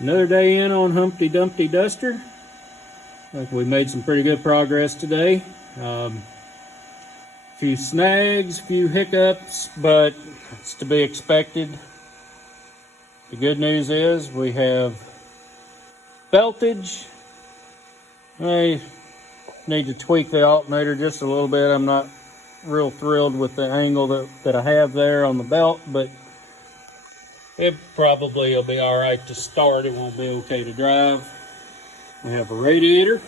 Another day in on Humpty Dumpty Duster. I think we made some pretty good progress today. A few snags, a few hiccups, but it's to be expected. The good news is we have beltage. I need to tweak the alternator just a little bit. I'm not real thrilled with the angle that I have there on the belt, but it probably will be all right to start. It won't be okay to drive. We have a radiator,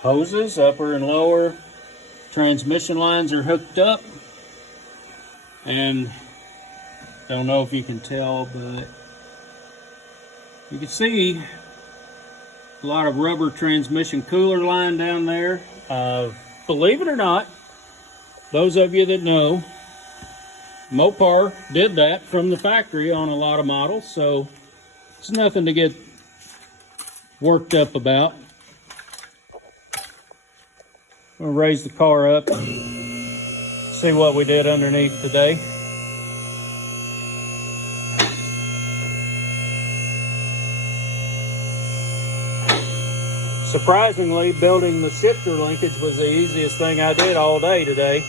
hoses, upper and lower. Transmission lines are hooked up. And don't know if you can tell, but you can see a lot of rubber transmission cooler line down there. Believe it or not, those of you that know, Mopar did that from the factory on a lot of models, so it's nothing to get worked up about. I'm gonna raise the car up, see what we did underneath today. Surprisingly, building the shifter linkage was the easiest thing I did all day today.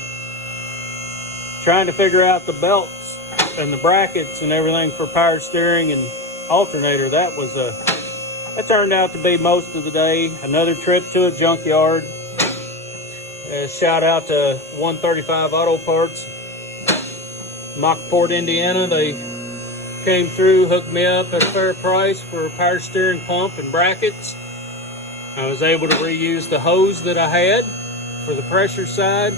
Trying to figure out the belts and the brackets and everything for power steering and alternator, that turned out to be most of the day. Another trip to a junkyard. Shout out to 135 Auto Parts, Mockport, Indiana. They came through, hooked me up at a fair price for a power steering pump and brackets. I was able to reuse the hose that I had for the pressure side.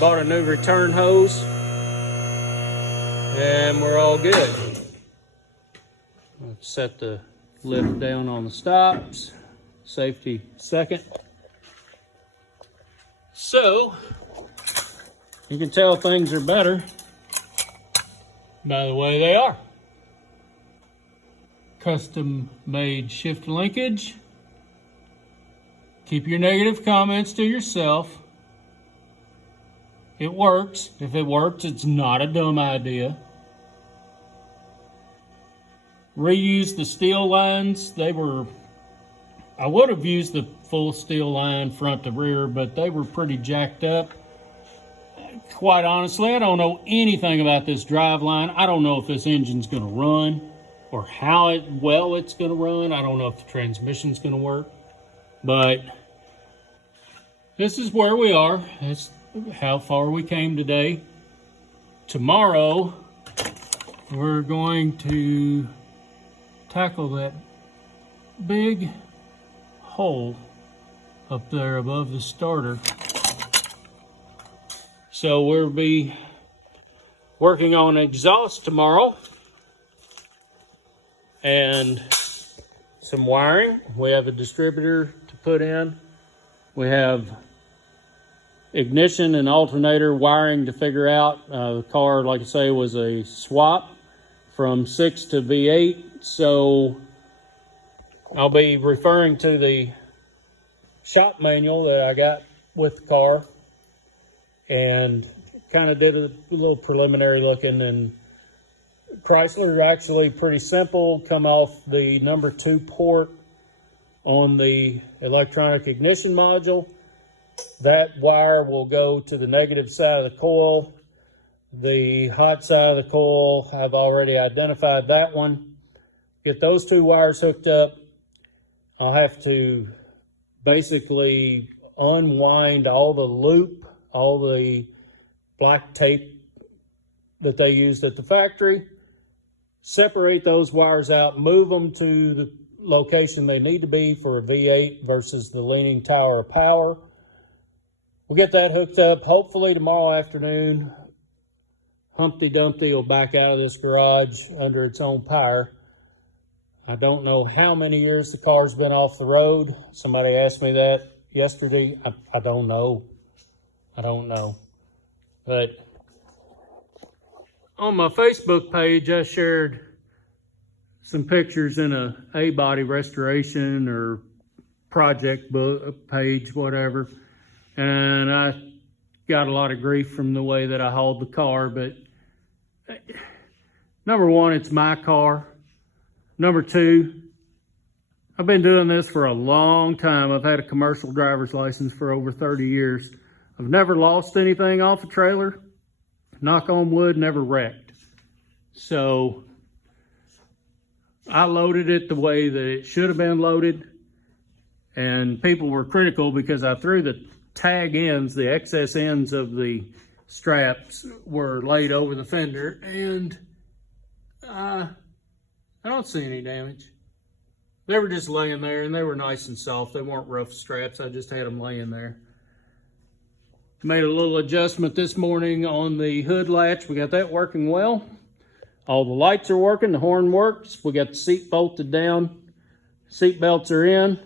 Bought a new return hose, and we're all good. Let's set the lift down on the stops. Safety second. So, you can tell things are better by the way they are. Custom made shift linkage. Keep your negative comments to yourself. It works. If it works, it's not a dumb idea. Reuse the steel lines. I would have used the full steel line front to rear, but they were pretty jacked up. Quite honestly, I don't know anything about this drive line. I don't know if this engine's going to run or how well it's going to run. I don't know if the transmission's going to work, but this is where we are. It's how far we came today. Tomorrow, we're going to tackle that big hole up there above the starter. So we'll be working on exhaust tomorrow and some wiring. We have a distributor to put in. We have ignition and alternator wiring to figure out. The car, like I say, was a swap from 6 to V8. So I'll be referring to the shop manual that I got with the car and kind of did a little preliminary looking, and Chrysler are actually pretty simple. Come off the number 2 port on the electronic ignition module. That wire will go to the negative side of the coil. The hot side of the coil, I've already identified that one. Get those 2 wires hooked up. I'll have to basically unwind all the loop, all the black tape that they used at the factory, separate those wires out, move them to the location they need to be for a V8 versus the leaning tower of power. We'll get that hooked up. Hopefully tomorrow afternoon, Humpty Dumpty will back out of this garage under its own power. I don't know how many years the car's been off the road. Somebody asked me that yesterday. I don't know. But on my Facebook page, I shared some pictures in a body restoration or project book page, whatever. And I got a lot of grief from the way that I hauled the car. But number one, it's my car. Number two, I've been doing this for a long time. I've had a commercial driver's license for over 30 years. I've never lost anything off a trailer. Knock on wood, never wrecked. So I loaded it the way that it should have been loaded. And people were critical because I threw the tag ends, the excess ends of the straps were laid over the fender, and I don't see any damage. They were just laying there, and they were nice and soft. They weren't rough straps. I just had them laying there. Made a little adjustment this morning on the hood latch. We got that working well. All the lights are working. The horn works. We got the seat bolted down. Seat belts are in.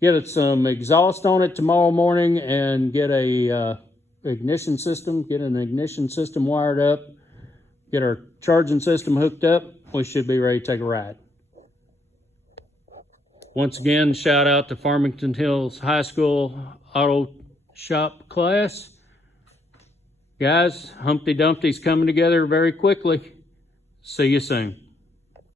Get some exhaust on it tomorrow morning and get a ignition system. Get an ignition system wired up. Get our charging system hooked up. We should be ready to take a ride. Once again, shout out to Farmington Hills High School Auto Shop class. Guys, Humpty Dumpty's coming together very quickly. See you soon.